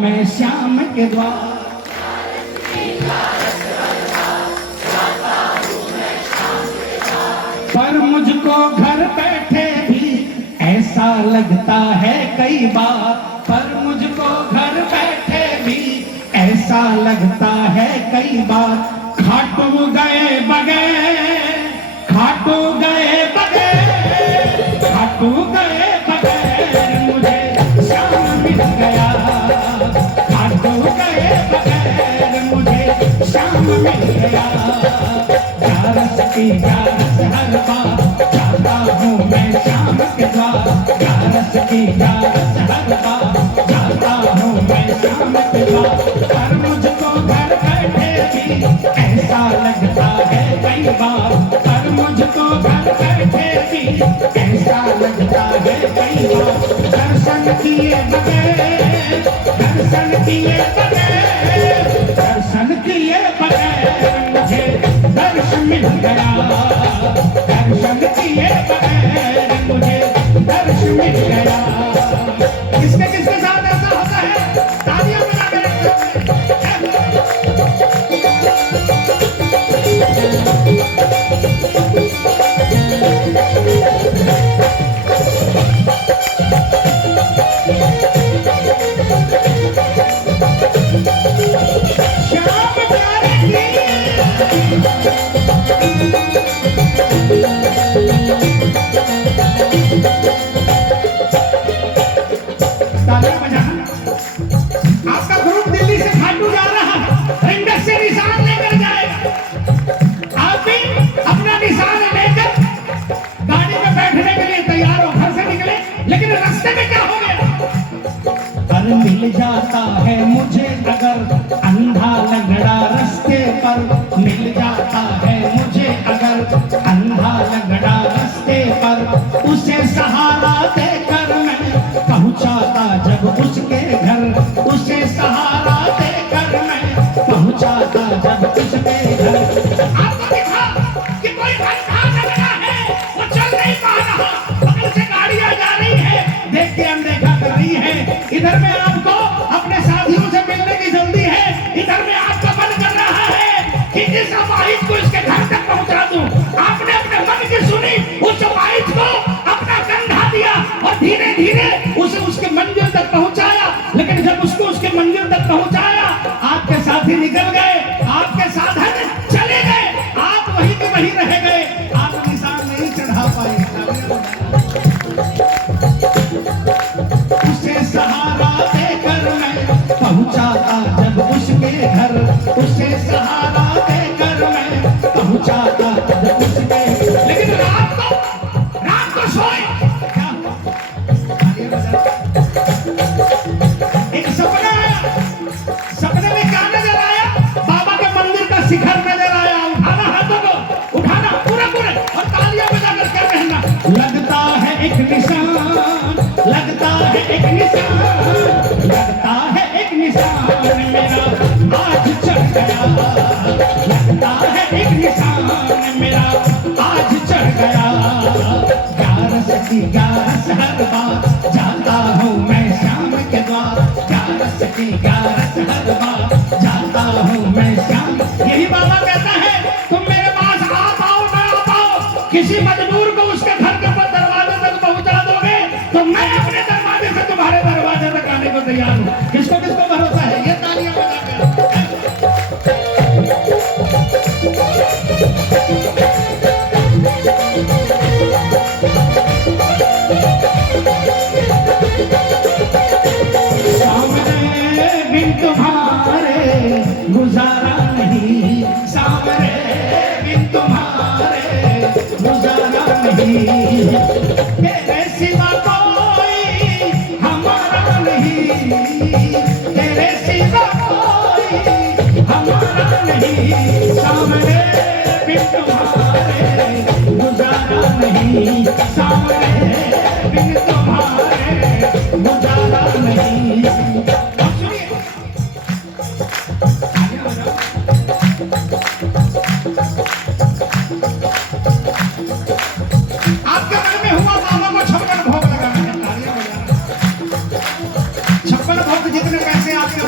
मैं श्याम के द्वार। पर मुझको घर बैठे भी ऐसा लगता है कई बार, पर मुझको घर बैठे भी ऐसा लगता है कई बार। खाटू गए बगैर, खाटू गए बगैर, खाटू गए बगैर मुझे श्याम मिल गया। खाटू गए बगैर मुझे श्याम मिल गया। रस की रस हर बार जाता हूँ मैं श्याम के द्वार। रस की रस हर बार जाता हूँ मैं श्याम के द्वार। पर मुझको घर बैठे भी ऐसा लगता है कई बार, पर मुझको घर बैठे भी ऐसा लगता है कई बार। दर्शन किए बगैर, दर्शन किए बगैर, दर्शन किए बगैर मुझे दर्शन मिल गया। दर्शन किए बगैर मुझे दर्शन मिल गया। किसके किसके साथ ऐसा होता है? तालियां बजा के आपका ग्रुप दिल्ली से खाटू जा रहा है, इंडेक्स से निशान लेकर जाएगा। आप भी अपना निशान लेकर गाड़ी में बैठने के लिए तैयार हो, घर से निकले, लेकिन रास्ते में क्या हो गया? अरे मिल जाता है मुझे अगर अंधा लंगड़ा रास्ते पर, मिल जाता है मुझे अगर अंधा लंगड़ा रास्ते पर। उसे सहारा देकर मैं पहुंचाता जब उसके घर, उसे सहारा देकर मैं पहुंचाता जब उसके घर। आपको दिखा कि कोई अंधा लंगड़ा है, वो चल नहीं पा रहा, बगल से गाड़ियां जा रही है, देख के अनदेखा कर रही है। इधर में आपको अपने साथियों से मिलने की जल्दी है, इधर में आपका मन कर रहा है कि इस अपाहिज को इसके घर तक पहुंचा दूं। आपने अपने मन की सुनी, उस अपाहिज को अपना कंधा दिया और धीरे धीरे उसे उसके मंजिल तक पहुंचाया। लेकिन जब उसको उसके मंजिल तक पहुंचाया, आपके साथी निकल गए, आपके साधन चले गए, आप वहीं के वहीं रह गए, आप निशान नहीं चढ़ा पाए। उसे सहारा देकर मैं पहुंचाता जब उसके घर, उसे सहारा देकर मैं पहुंचाता जब उसके। लेकिन रात को सोए एक सपना आया। सपने में क्या नजर आया? बाबा के मंदिर का शिखर नजर आया। उठाना हाथों को, उठाना पूरा पूरे, और तालियां बजाकर क्या कहना? लगता है एक निशान, लगता है एक निशान, लगता है एक निशान मेरा आज चढ़ गया। लगता है एक निशान मेरा आज चढ़ गया। ग्यारस की ग्यारस हर बार जाता हूँ मैं श्याम के द्वार। ग्यारस की ग्यारस हर बार जाता हूँ मैं श्याम। यही बाबा कहता है, तुम मेरे पास आ पाओ ना आ पाओ, किसी मजबूर को उसके घर के दरवाजे तक पहुंचा दोगे तो मैं अपने दरवाजे से तुम्हारे दरवाजे तक आने को तैयार हूँ। किसको किसको भरोसा है? ये तालियां बजाकर। सामने बिन तुम्हारे गुजारा नहीं, सामने बिन तुम्हारे गुजारा नहीं। तेरे सिवा कोई हमारा नहीं, तेरे सिवा कोई हमारा नहीं। सामने बिन तुम्हारे गुजारा नहीं, सामने बिन तुम्हारे गुजारा नहीं। आपके मन में हुआ बाबा को 56 भोग लगाना, 56 भोग जितने पैसे आपके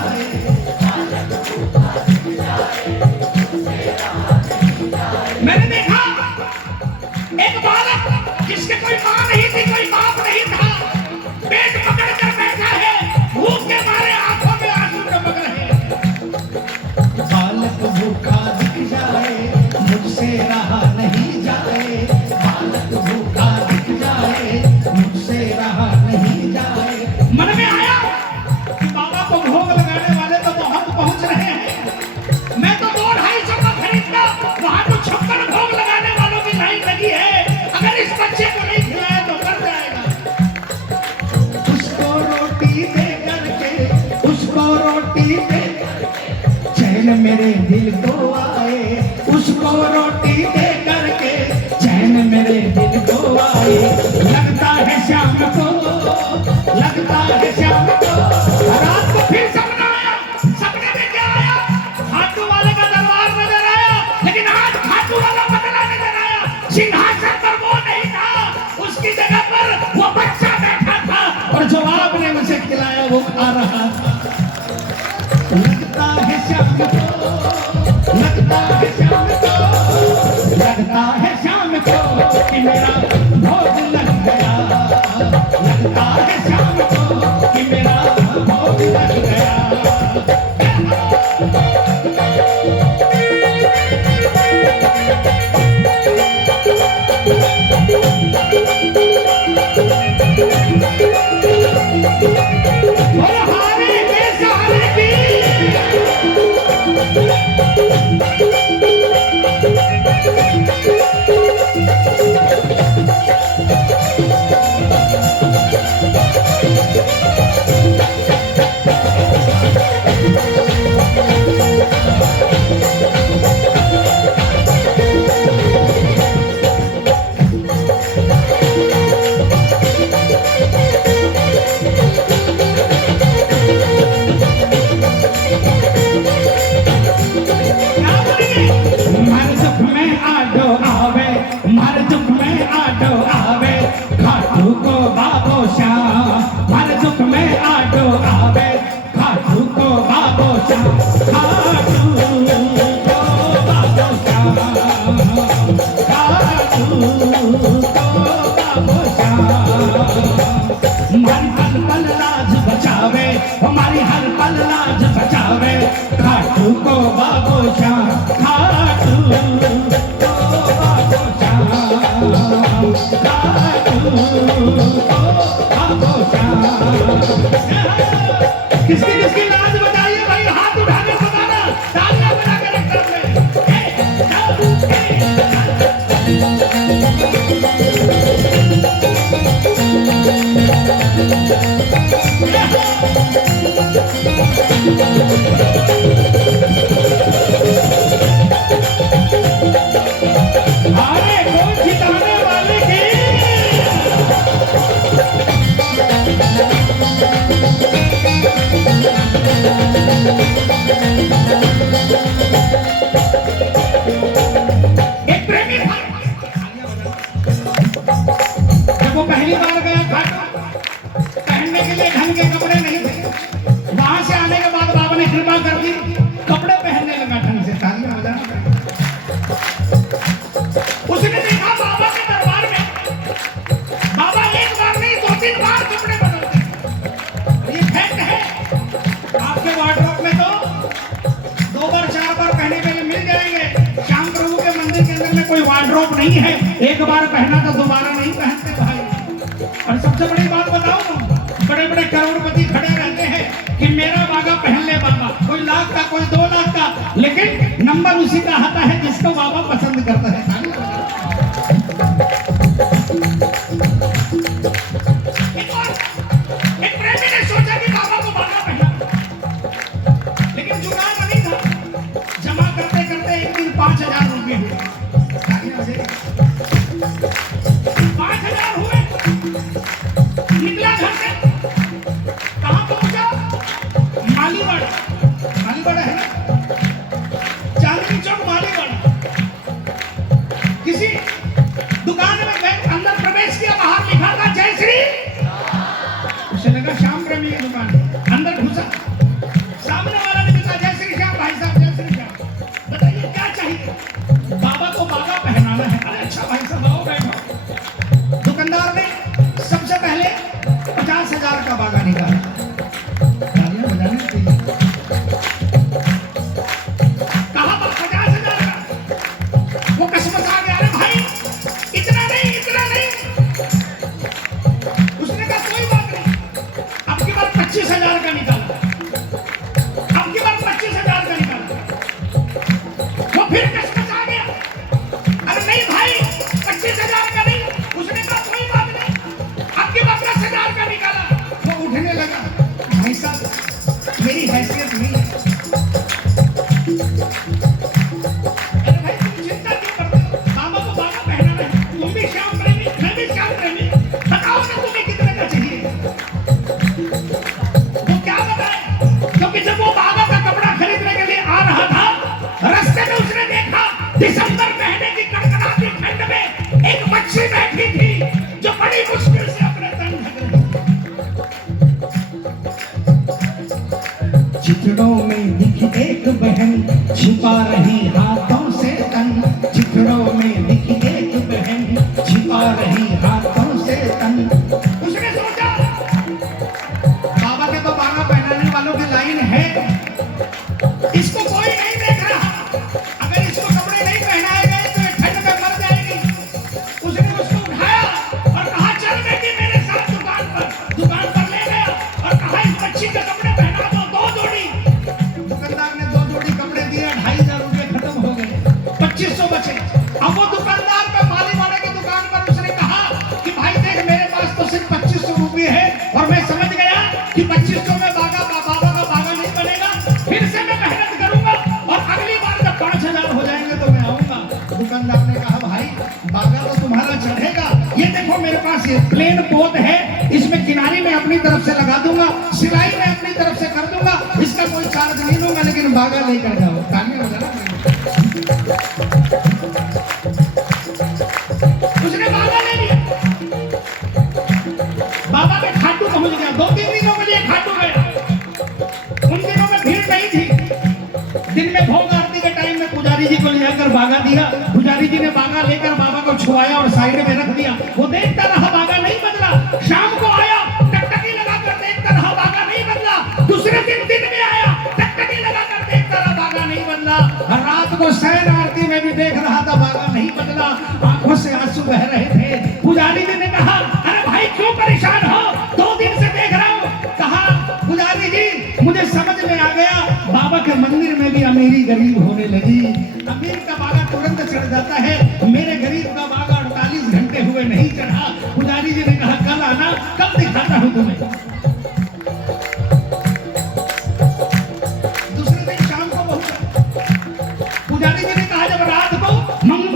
जाए। मैंने देखा एक बालक जिसके कोई माँ नहीं थी, कोई बाप नहीं था, पेट पकड़ कर बैठा है, भूख के मारे आंखों में आंसू टपक रहे हैं। बालक भूखा दिख जाए, मुझसे रहा नहीं जाए। बालक भूखा दिख जाए, मुझसे रहा नहीं जाए। मन में आया कि बाबा को भोग लगाने वाले तो बहुत पहुंच रहे हैं, मैं तो 200-250 का खरीदता, वहां तो 56 भोग लगाने वालों की लाइन लगी है। अगर इस बच्चे को नहीं खिलाया तो कर जाएगा। उसको रोटी दे करके, उसको रोटी दे चैन मेरे दिल को आए। उसको रोटी दे करके चैन मेरे दिल को आए। लगता है शाम को, लगता है शाम को। रात को फिर सपना आया। सपने में क्या आया? खाटू वाले का दरबार नजर आया, लेकिन आज खाटू वाला बदला नजर आया। सिंहासन पर वो नहीं था, उसकी जगह पर वो बच्चा बैठा था, और जो आपने मुझे खिलाया वो खा रहा था। लगता है शाम को, लगता है शाम को, लगता है शाम को कि मेरा भोग लग गया। लगता है शाम को कि मेरा भोग लग गया। हमारी हर पल लाज बचावे। खाटू को बाबो श्याम, खाटू को बाबो श्याम, खाटू को बाबो श्याम। किसकी किसकी लाज बचाइए भाई, हाथ उठा के बताना, तालियां बजा के रख कर जिताने वाले की एक प्रेमी था। जब वो पहली बार गया खाटू, पहनने के लिए ढंग के कपड़े नहीं थे। वहां से आने के बाद बाबा ने कृपा कर दी, कपड़े पहनने लगा ढंग से। तालियां बजाना। उसने देखा बाबा के दरबार में बाबा एक बार नहीं 2-3 बार कपड़े बदलते। ये फैक्ट है। आपके वार्डरोब में तो 2 बार 4 बार पहने के लिए मिल जाएंगे। श्याम प्रभु के मंदिर के अंदर में कोई वार्डरोब नहीं है, एक बार पहना तो दोबारा नहीं पहनते भाई। और सबसे बड़ी बात बताऊं, बड़े बड़े करोड़पति खड़े रहते हैं कि मेरा बागा पहन ले बाबा, कोई लाख का, कोई 2 लाख का, लेकिन नंबर उसी का आता है जिसको बाबा पसंद करता है। एक प्रेमी ने सोचा कि बाबा को बागा पहना, लेकिन जुगाड़ नहीं था। जमा करते करते एक दिन 5000 रुपये हुए। 5000 हुए, निकला घर से, कहाँ पहुंचा? मालीवाड़ा। मालीवाड़ा है ना, चांदनी चौक मालीवाड़ा। हैसियत नहीं है। अरे भाई तुम चिंता क्यों करते हो? बाबा को बाबा पहनाना है, तुम भी श्याम प्रेमी, मैं भी श्याम प्रेमी। बताओ ना तुम्हें कितने का चाहिए? वो क्या बताए? क्योंकि जब वो बाबा का कपड़ा खरीदने के लिए आ रहा था, रास्ते में उसने देखा दिसंबर महीने की कड़कड़ाती ठंड में एक बच्ची बैठी थी जो बड़ी मुश्किल से अपने तन ढक रही। चित्रों में दिखी एक बहन छिपा रही हाथों से तन, चित्रों में दिखी एक बहन छिपा रही हाथों से तन। उसने सोचा बाबा के तो बागा पहनाने वालों की लाइन है, इसको कोई नहीं देख रहा, अगर इसको कपड़े नहीं पहनाए गए तो ये ठंड में मर जाएगी। उसने उसको उठाया और कहा चल बेटी मेरे साथ दुकान पर ले गया और कहा इस बच्ची के कपड़े पहना दो, 2 जोड़ी। दुकानदार ने 2 जोड़ी कपड़े दिए, 2500 रुपए खत्म हो गए, 2500 बचे। अब वो दुकानदार पे माली वाले की दुकान पर उसने कहा कि भाई देख मेरे पास तो सिर्फ 2500 रुपए है और मैं समझ गया कि 2500 में बाबा का बागा नहीं बनेगा, फिर से मैं मेहनत करूंगा और अगली बार जब 5000 हो जाएंगे तो मैं आऊंगा। दुकानदार ने कहा भाई बागा तो तुम्हारा चढ़ेगा, ये देखो मेरे पास ये प्लेन पोत है, इसमें किनारी में अपनी तरफ से लगा दूंगा, सिलाई में अपनी तरफ से कर दूंगा, इसका कोई चार्ज नहीं लूंगा, लेकिन बागा लेकर जाओ। तालियां बजाना। उसने बागा ले लिया, बाबा के खाटू पहुंच गया। 2-3 दिनों के लिए खाटू गया। उन दिनों में भीड़ नहीं थी। दिन में भोग आरती के टाइम में पुजारी जी को ले जाकर बागा दिया, पुजारी जी ने बागा लेकर बाबा को छुआया और साइड में रख दिया। वो देखता रहा, बागा नहीं बदला। शाम को आया, टकटकी लगाकर देखता रहा, बागा नहीं बदला। दूसरे दिन में आया, टकटकी लगाकर देखता रहा, बागा नहीं बदला। रात को शयन आरती में भी देख रहा था, बागा नहीं बदला। आंखों से आंसू बह रहे थे। पुजारी जी ने कहा अरे भाई क्यों परेशान हो? 2 दिन से देख रहा हूं। कहा पुजारी जी मुझे समझ में आ गया, बाबा के मंदिर में भी अमीरी गरीब होने लगी। अमीर का बागा तुरंत चढ़ जाता है, मेरे गरीब का बागा 48 घंटे हुए नहीं चढ़ा। पुजारी जी ने कहा कल आना, कब दिखाता हूं तुम्हें। दूसरे दिन शाम को पहुंचा। पुजारी जी ने कहा जब रात को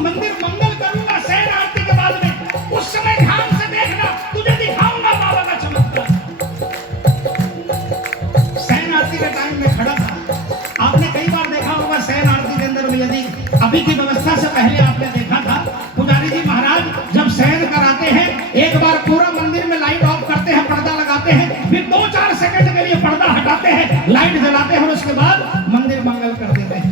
मंदिर मंगल करूंगा शयन आरती के बाद में, उस समय ध्यान से देखना, तुझे दिखाऊंगा बाबा का चमत्कार। शयन आरती के टाइम में खड़ा था। आपने कई बार देखा होगा शयन आरती के अंदर में, यदि अभी की व्यवस्था से पहले आपने देखा था, पुजारी जी महाराज जब शयन कराते हैं एक बार पूरा मंदिर में लाइट ऑफ करते हैं, पर्दा लगाते हैं, फिर 2-4 सेकंड के लिए पर्दा हटाते हैं, लाइट जलाते हैं और उसके बाद मंदिर मंगल कर देते हैं।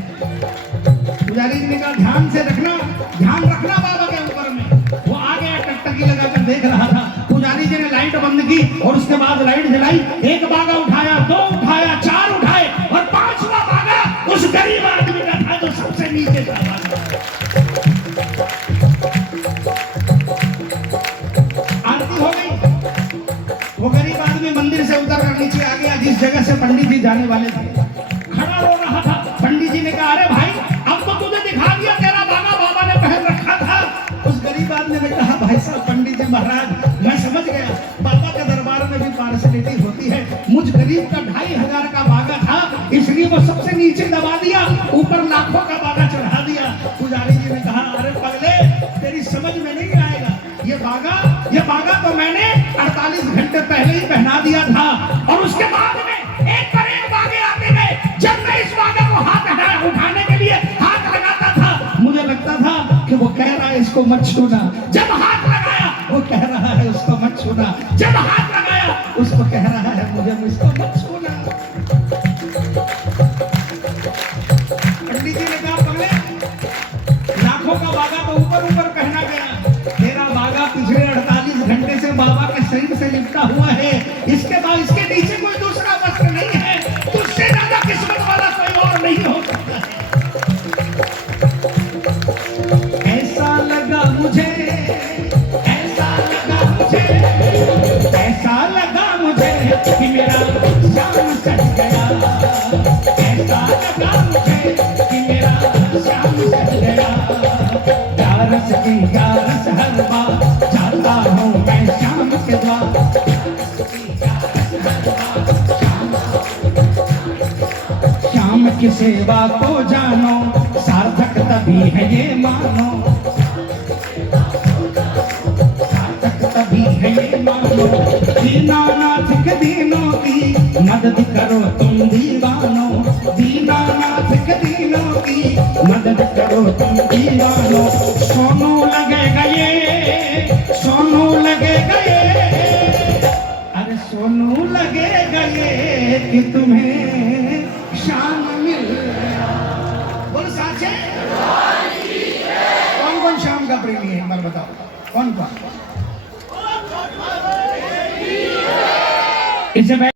पुजारी जी ने कहा ध्यान से रखना, ध्यान रखना बाबा के ऊपर में। वो आ गया, टकटकी लगाकर देख रहा था। पुजारी जी ने लाइट बंद की और उसके बाद लाइट जलाई। एक बागा उठाया, 2 उठाया, 4 उठाए और 5वां बागा उस गरीब आदमी का था जो सबसे नीचे था। आरती हो गई, वो गरीब आदमी मंदिर से उतर कर नीचे आ गया जिस जगह से पंडित जी जाने वाले थे। खड़ा रो रहा था। पंडित जी ने कहा अरे भाई अब तो तुझे दिखा दिया, तेरा बागा बाबा ने पहन रखा था। उस गरीब आदमी ने कहा भाई साहब पंडित जी महाराज मैं समझ गया, बाबा के दरबार में भी पार्शलिटी होती है। मुझ गरीब का 2500 का बागा था, इसलिए वो सबसे नीचे दबा दिया, ऊपर लाखों का बागा चढ़ा दिया। पुजारी जी ने कहा अरे पगले तेरी समझ में नहीं आएगा, ये बागा तो मैंने 48 घंटे पहले ही पहना दिया था और उसके बाद में एक पर एक बागे आते गए। जब मैं इस बागा को उठाने के लिए हाथ लगाता था, मुझे लगता था कि वो कह रहा है इसको मत छूना। जब हाथ लगाया वो कह रहा है उसको मत छूना। जब हाथ लगाया उसको कह रहा है मुझे इसको मत छूना। पंडित जी ने कहा पगले लाखों का बागा तो ऊपर पहना गया, तेरा बागा पिछले 48 घंटे से बाबा के शरीर से लिपटा हुआ है, इसके बाद इसके नीचे कोई दूसरा वस्त्र नहीं है, तुझसे ज्यादा किस्मत वाला कोई और नहीं हो सकता है। ऐसा लगा मुझे कि मेरा शाम चढ़ गया, ऐसा लगा मुझे कि मेरा शाम चढ़ गया। प्यारस की प्यारस हर बार जाता हूँ मैं शाम के द्वार। की सेवा को जानो, सार्थक तभी है ये मानो, सार्थक तभी है ये मानो। दीनानाथ के दीनों की मदद करो तुम दीवानो, दीनानाथ के दीनों की मदद करो तुम दीवानो। सोनू लगेगा ये, सोनू लगेगा ये, अरे सोनू लगेगा ये कि तुम्हें शान मिल। बोल साचे, कौन कौन शाम का प्रेमी है एक बार बताओ, कौन कौन? इसे